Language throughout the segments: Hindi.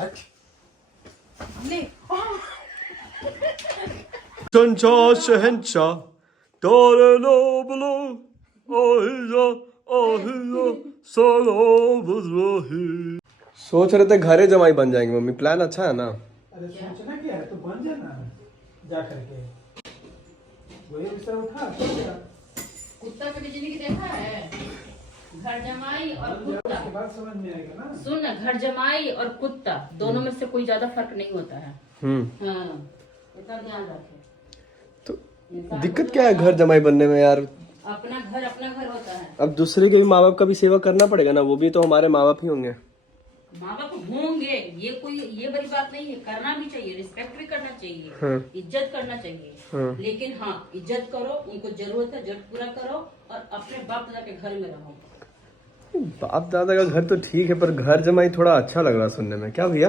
ले शहंशाह शहंशाह तारे लोबलो आहिया आहिया सलाम बजराही। सोच रहे थे घरे जमाई बन जाएंगे मम्मी, प्लान अच्छा है ना? अरे सोचना क्या है, तो बन जाना जा करके वही विषय उठा। कुत्ता कभी जिंदगी देखा है? घर जमाई और कुत्ता, बात समझ में आएगा ना। सुन ना, घर जमाई और कुत्ता दोनों में से कोई ज्यादा फर्क नहीं होता है। हाँ, इतना ध्यान रखे। तो दिक्कत क्या है घर जमाई बनने में यार? अपना घर होता है। अब दूसरे के भी माँ बाप का भी सेवा करना पड़ेगा ना, वो भी तो हमारे माँ बाप ही होंगे। माँ बाप होंगे, ये बड़ी बात नहीं है, करना भी चाहिए, रिस्पेक्ट भी करना चाहिए। हाँ। इज्जत करना चाहिए। हाँ। लेकिन हाँ, इज्जत करो, उनको जरूरत है जरूरत पूरा करो और अपने बाप दादा के घर में रहो। बाप दादा का घर तो ठीक है, पर घर जमाई थोड़ा अच्छा लग रहा सुनने में। क्या भैया?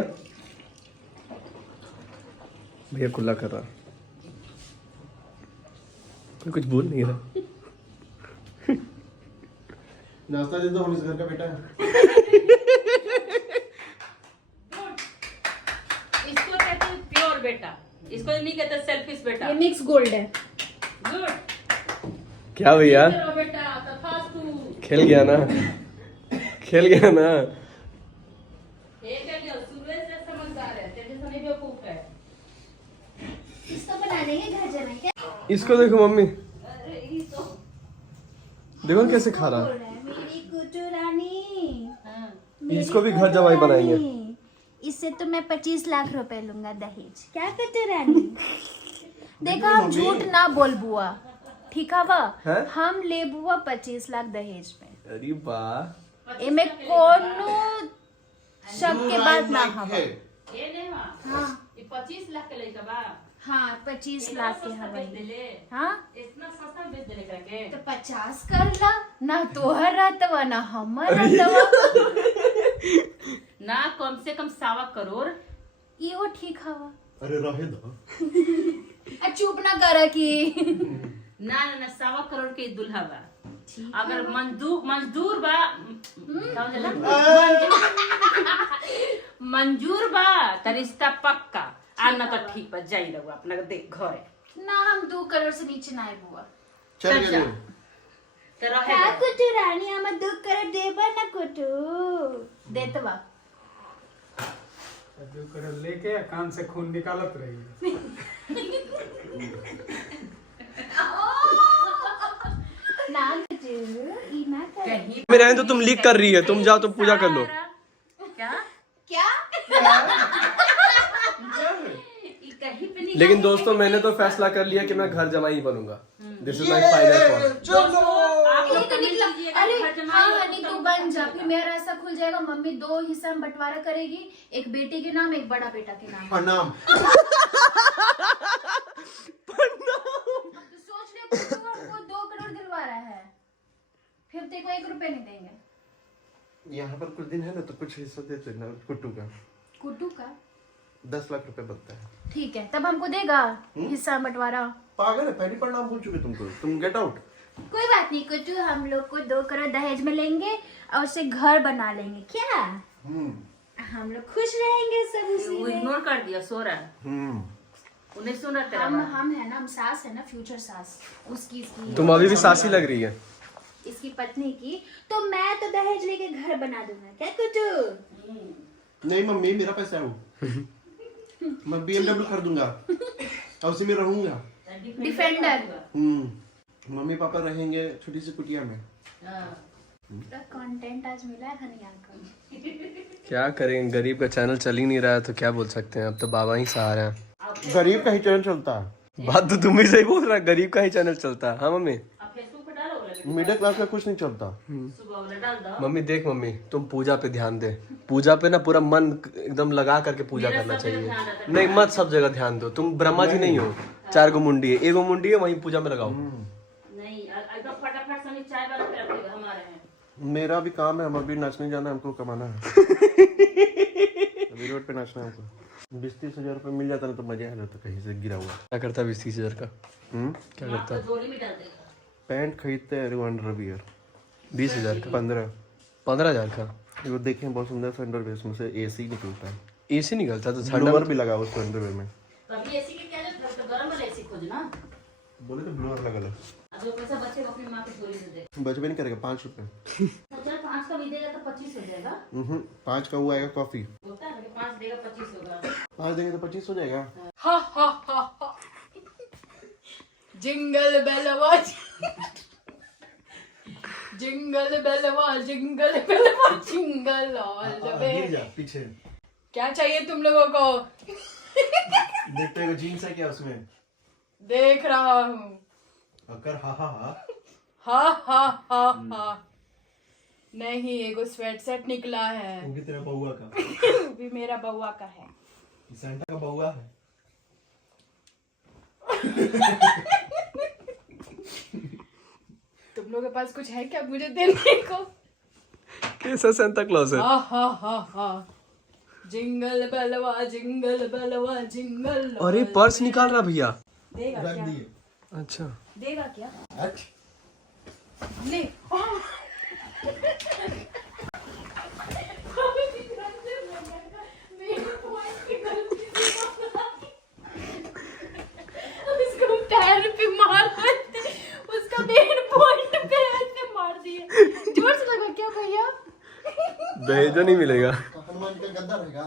भैया कुल्ला कर रहा, कोई कुछ बोल नहीं रहा। नाश्ता दे दो, हम इस घर का बेटा है। इसको कहते हैं प्योर बेटा, इसको नहीं कहते सेल्फिश बेटा। ये मिक्स गोल्ड है। गुड। क्या भैया? बेटा तथास्तु। खेल गया ना, खेल गया ना। सूरज से समझदार है, तेरे जैसा नहीं बेवकूफ है। इसको बना देंगे घर जमाई क्या? इसको देखो मम्मी, अरे ये तो देखो कैसे खा रहा है। मेरी कुटू रानी, हाँ। इसको भी घर जमाई बनाएंगे। इससे तो मैं 25 लाख रुपए लूंगा दहेज। क्या कुटू रानी? देखो हम झूठ ना बोल बुआ, ठीक है वा? हैं? हम ले बुआ 25 लाख दहेज में। अरे वाह, इमे कोनो शक के बात ना हवा। ये नहीं हुआ। हाँ ये 25 लाख के लेकर बा। हाँ 25 लाख के सस्ता हवा। बेच देले। हाँ इतना सस्ता बेच देले करके। तो 50 कर ला ना, तोहर रहतवा ना हमर रहतवा। ना कम से कम 1.25 करोड़। ये वो ठीक हवा। अरे रहे दो। चुप ना करा की। ना 1.25 करोड़ के दुल्हा बा। अगर मंजूर बा, क्या बोला? मंजूर बा तो रिश्ता पक्का, आना तो ठीक बा, जाई रहो अपना देख घरे। ना हम 2 करोड़ से नीचे ना आए बुआ। चल अच्छा। गए। तो रहे क्या दो। कुटू रानी, हम 2 करोड़ देबा ना कुटू देतवा। जो कर लेके कान से खून निकालत रही। ना कुटू ई ना कर। कहीं मेरे हैं तो तुम लीक कर रही है, तुम जाओ तो पूजा कर लो। क्या क्या? ये कहीं पे नहीं। लेकिन दोस्तों मैंने तो फैसला कर लिया कि मैं घर जमाई ही बनूंगा। This is my final point. आप ये लोग तो निकला। लीजिएगा, अरे घर जमाई हाँ और हनी तू बन जा, फिर मेरा रास्ता खुल जाएगा। मम्मी 2 हिस्सा में बंटवारा करेगी, एक बेटे के नाम एक बड़ा बेटा के नाम। प्रणाम। तो सोच ले कुटू हमको 2 करोड़ दिलवा रहा है, फिर तेरे को 1 रुपए नहीं देंगे। यहाँ पर कुछ दिन है ना, तो कुछ हिस्सा देते ना कुट्टू का। कुटू का 10 लाख रुपए बनता है। ठीक है, तब हमको देगा हिस्सा बंटवारा। पागल है, पहली प्रणाम भूल चुके तुमको। तुम गेट आउट। कोई बात नहीं कुटू, हम लोग को 2 करोड़ दहेज में लेंगे और उसे घर बना लेंगे। क्या हम लोग खुश रहेंगे सब वो उसी में। इग्नोर कर दिया, सो रहा है। उन्हें सुना तेरा बात। हम है ना, हम सास है ना, फ्यूचर सास उसकी इसकी तुम अभी भी सासी लग रही है। इसकी पत्नी की। तो मैं तो दहेज लेके घर बना दूंगा। क्या कुटू? नहीं मम्मी, मेरा पैसा है वो। मैं BMW खरीदूंगा और उसी में रहूंगा। डिफेंडर। मम्मी पापा रहेंगे छोटी सी कुटिया में। कंटेंट आज मिला है धनिया को। क्या करें, गरीब का चैनल चल ही नहीं रहा है तो क्या बोल सकते हैं। अब तो बाबा ही सहारा है। गरीब का ही चैनल चलता है। बात तो तुम ही सही बोल रहा है, गरीब का ही चैनल चलता है। हाँ मम्मी? अब फेसबुक पे डालो बोला, मिडिल क्लास का कुछ नहीं चलता। सुबह वाला डाल दो। मम्मी देख, मम्मी तुम पूजा पे ध्यान दे। पूजा पे ना पूरा मन एकदम लगा करके पूजा मेरा करना सब जगह चाहिए। ध्यान रहता है। नहीं मत सब जगह ध्यान दो। तुम ब्रह्मा जी नहीं हो। 4 गो मुंडी है, 1 गो मुंडी है, वहीं पूजा में लगाओ। नहीं, एकदम फटाफट सनी चाय वाला पे रखेगा, हमारे हैं। मेरा भी काम है, हम अभी नाचने जाना है, हमको कमाना है। अभी रोड पे नाचना है हमको। 20-30 हजार रुपये मिल जाता ना तो मजा आ जाता, कहीं से गिरा हुआ। क्या करता 20-30 हजार का? क्या करता? तो जोड़ी में डाल देगा। पैंट खरीदते हैं अंडरवियर 20 हजार का? 15। 15 हजार का? वो देखें बहुत सुंदर सा अंडरवियर, उसमें से AC निकलता है। एसी निकलता तो ठंडा ब्लोअर भी लगा उसको अंडरवेयर में। तो अभी एसी के क्या जरूरत है, तो गरम वाला एसी खोजना। बोले तो ब्लोअर लगा लो। अब जो पैसा बचेगा अपनी माँ की चोरी से दे। बचबे नहीं करेगा 5 रुपए। चल 5 का भी देगा तो 25 हो जाएगा। 5 का वो आएगा कॉफी। होता है ना, 5 देगा 25 होगा। 5 देंगे तो 25 हो जाएगा। हा हा हा हा। जिंगल बेलवा जिंगल बेलवा जिंगल बेलवा जिंगल ऑल द वे। गिर जा पीछे। क्या चाहिए तुम लोगों को? देखते हो जीन्स है क्या उसमें? देख रहा हूँ। अगर हा हा हा हा हा हा हा। नहीं, एगो स्वेट सेट निकला है। वो भी तेरा बउआ का। वो भी मेरा बउआ का है। सेंटा का बउआ है। तुम लोगों के पास कुछ है क्या मुझे देने को? कैसा सेंटा क्लॉज है? हा हा हा हा। जिंगल बेलवा जिंगल बेलवा जिंगल। अरे पर्स निकाल रहा भैया। देगा रख क्या? दिए। अच्छा देगा क्या? अच्छा ले। उसको पैर पे मार देते, उसका मेन पॉइंट पे ऐसे मार दिए। जोर से लगा क्या भैया? दहेज नहीं मिलेगा। हनुमान का गद्दा रहेगा।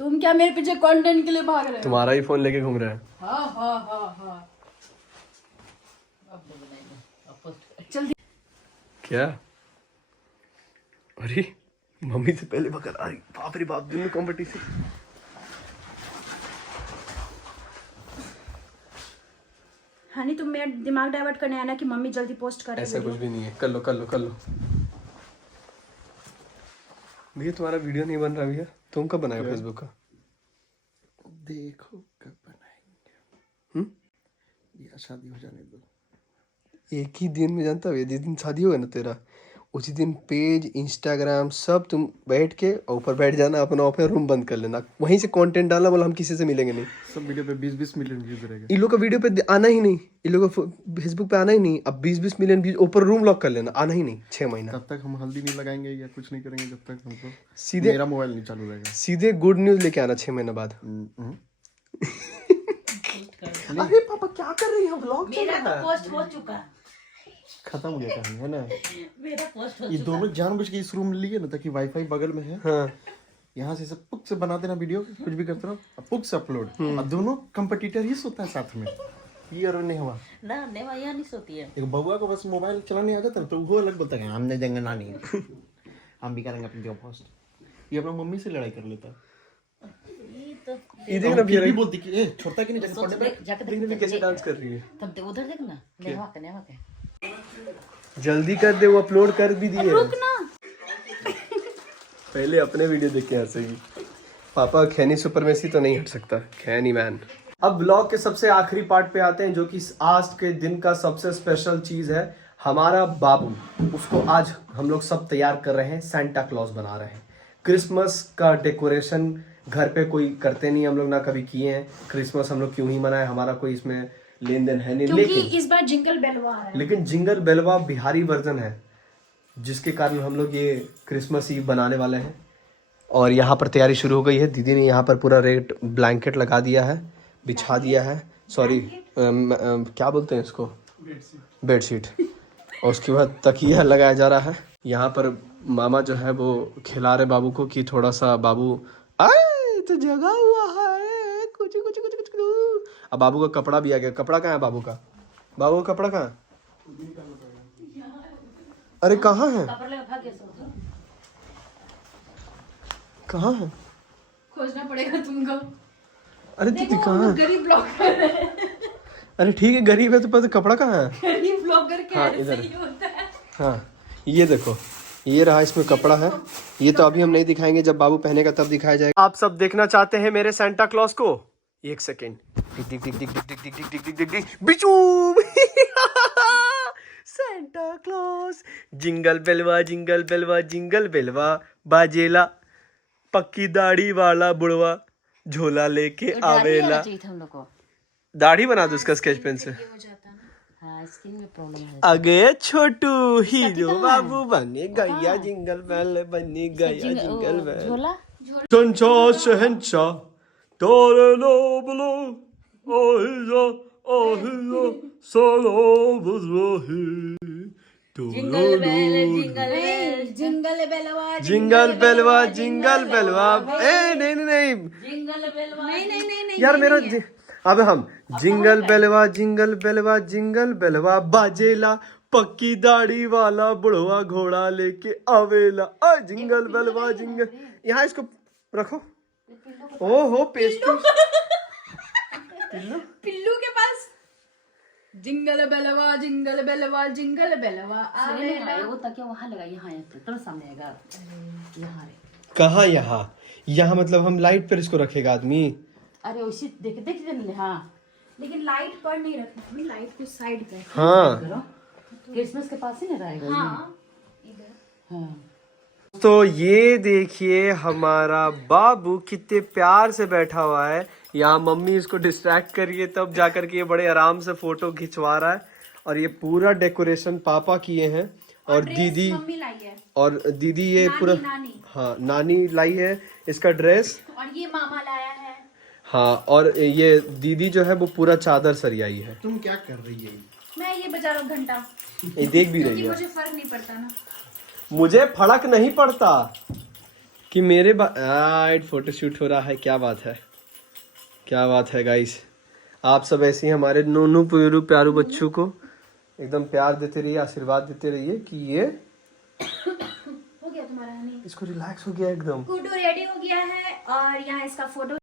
तुम क्या मेरे पीछे कंटेंट के लिए भाग रहे हो? तुम्हारा ही फोन लेके घूम रहा है। हाँ हाँ हाँ हाँ। जल्दी। क्या? अरे मम्मी से पहले बकर आ रही। बाप रे बाप, दोनों कंपटीशन। हानी, तुम मेरा दिमाग डाइवर्ट करने आना कि मम्मी जल्दी पोस्ट कर रही ऐसा है। कुछ भी नहीं है। कर लो कर लो कर लो। भैया तुम्हारा वीडियो नहीं बन रहा भैया। तुम कब बनाएगा फेसबुक का? देखो कब बनाएंगे। या शादी हो जाने दो। एक ही दिन में जानता है, जिस दिन शादी होगा ना तेरा, उसी दिन पेज इंस्टाग्राम सब तुम बैठ के ऊपर बैठ जाना, अपना ऑफिस रूम बंद कर लेना, वहीं से कंटेंट डालना, बोला हम किसी से मिलेंगे नहीं। सब वीडियो पे 20-20 मिलियन व्यूज रहेगा। इन लोग का वीडियो पे आना ही नहीं, इन लोग का फेसबुक पे आना ही नहीं। अब 20-20 मिलियन व्यूज ऊपर रूम लॉक कर लेना, आना ही नहीं 6 महीना। तब तक हम हल्दी नहीं लगाएंगे या कुछ नहीं करेंगे जब तक हमको सीधे मेरा मोबाइल नहीं चालू रहेगा। सीधे गुड न्यूज लेके आना 6 महीने बाद। अरे पापा क्या कर रही है? व्लॉग चल मेरा रहा तो है। पोस्ट हो चुका। खत्म हो गया कहानी है ना। मेरा पोस्ट हो ये दोनों जानबूझ के इस रूम में लिए ना ताकि वाईफाई बगल में है। हाँ यहाँ से सब पुक से बना देना वीडियो, कुछ भी करते रहो, अब पुक से अपलोड। अब दोनों कंपटीटर ही सोता है साथ में। ये और नहीं हुआ। ना नेवा यहाँ नहीं सोती है। एक बउआ को बस मोबाइल चलाने आ जाता है तो वो अलग बोलता है हम नहीं देंगे नानी। हम भी करेंगे अपनी जॉब पोस्ट। ये अपना मम्मी से लड़ाई कर लेता है। ये देख ना फिर भी बोलती कि ए छोड़ता कि नहीं जाके पढ़ने बैठ। जाके देख ना कैसे डांस कर रही है। तब दे उधर देख ना, नेवा के जल्दी कर दे, वो अपलोड कर भी दिए। रुक ना। पहले अपने वीडियो देख के हंसेगी। पापा खैनी सुपरमेसी तो नहीं हट सकता, खैनी मैन। अब ब्लॉग के सबसे आखिरी पार्ट पे आते हैं, जो कि आज के दिन का सबसे स्पेशल चीज है। हमारा बाबू, उसको आज हम लोग सब तैयार कर रहे हैं, सेंटा क्लॉज बना रहे हैं। क्रिसमस का डेकोरेशन घर पे कोई करते नहीं, हम लोग ना कभी किए हैं। क्रिसमस हम लोग क्यों ही मनाए, हमारा कोई इसमें लेन देन है नहीं। क्योंकि इस बार जिंगल बेलवा है। लेकिन जिंगल बेलवा बिहारी वर्जन है, जिसके कारण हम लोग ये क्रिसमस ईव बनाने वाले हैं। और यहाँ पर तैयारी शुरू हो गई है। दीदी ने यहाँ पर पूरा रेड ब्लैंकेट लगा दिया है, बिछा दिया है। सॉरी क्या बोलते हैं इसको, बेडशीट। और उसके बाद तकिया लगाया जा रहा है। यहाँ पर मामा जो है वो खिला रहे बाबू को कि थोड़ा सा बाबू आए तो जगा हुआ है कुछ कुछ कुछ कुछ। अब बाबू का कपड़ा भी आ गया। कपड़ा कहाँ है बाबू का? बाबू का कपड़ा कहाँ है? अरे कहाँ है? कहाँ है? खोजना पड़ेगा तुमको। अरे दीदी कहाँ है? गरीब ब्लॉगर है। अरे ठीक है, गरीब है तो पता कपड़ा कहाँ है? गरीब ब्लॉगर के हाँ, ऐसे इधर। ही होता है। हाँ ये देखो, ये रहा, इसमें कपड़ा है। ये तो अभी हम नहीं दिखाएंगे, जब बाबू पहनेगा तब दिखाया जाएगा। आप सब देखना चाहते हैं मेरे सेंटा क्लॉज को? एक सेकेंड। डिग डिग डिग डिग डिग डिग डिग डिग डिग डिग डिग बिचू सेंटा क्लॉज। जिंगल बेलवा जिंगल बेलवा जिंगल बेलवा बाजेला, पक्की दाढ़ी वाला बुढ़वा झोला लेके आवेला। चाहिए था हम लोग को। दाढ़ी बना दो उसका स्केच पेन से। हाँ स्किन में प्रॉब्लम है। अगे छोटू हीरो बाबू बने गया जिंगल बेल बनी गया जिंगल बेल झोला शहंशाह शहंशाह तारे लो बोलो आहिया आहिया सलाम बजराही jingle bell jingle bell jingle बेलवा जिंगल बेलवा जिंगल बेलवा ए नहीं नहीं नहीं जिंगल बेल नहीं यार मेरा अब हम जिंगल बेलवा जिंगल बेलवा जिंगल बेलवा बाजेला पक्की दाढ़ी वाला बुढ़वा घोड़ा लेके आवेला जिंगल बेलवा जिंगल यहाँ इसको रखो ओहो पेस्ट्री पिल्लू के पास जिंगल बेलवा जिंगल बेलवा जिंगल बेलवा आवेला। वो तकिया वहाँ लगा, यहाँ तो सामने आएगा। यहाँ रे। कहाँ यहाँ यहाँ मतलब हम लाइट पर इसको रखेगा आदमी। अरे उसी देख देख देख हाँ लेकिन लाइट पर नहीं रखना, लाइट को साइड पे। हाँ करो क्रिसमस के पास ही ना रहेगा। हाँ इधर। हाँ तो ये देखिए हमारा बाबू कितने प्यार से बैठा हुआ है। यहाँ मम्मी इसको डिस्ट्रैक्ट करिए तब जाकर के ये बड़े आराम से फोटो खिंचवा रहा है। और ये पूरा डेकोरेशन पापा किए हैं और दीदी मम्मी लाई है और दीदी ये पूरा नानी हाँ नानी लाई है इसका ड्रेस। और ये मामा लाया है। हाँ और ये दीदी जो है वो पूरा चादर सरियाई है। तुम क्या कर रही है? मैं ये बजा रहा हूँ घंटा, ये देख भी रही है। मुझे फर्क नहीं पड़ता ना। मुझे फर्क नहीं पड़ता कि मेरे राइट फोटोशूट हो रहा है। क्या बात है, क्या बात है गाइस। आप सब ऐसे ही हमारे नोनू प्यारू प्यारू बच्चों को एकदम प्यार देते रहिए, आशीर्वाद देते रहिए कि ये हो गया तुम्हारा हनी? इसको रिलैक्स हो गया एकदम। कुटू रेडी हो गया है और यहाँ इसका फोटो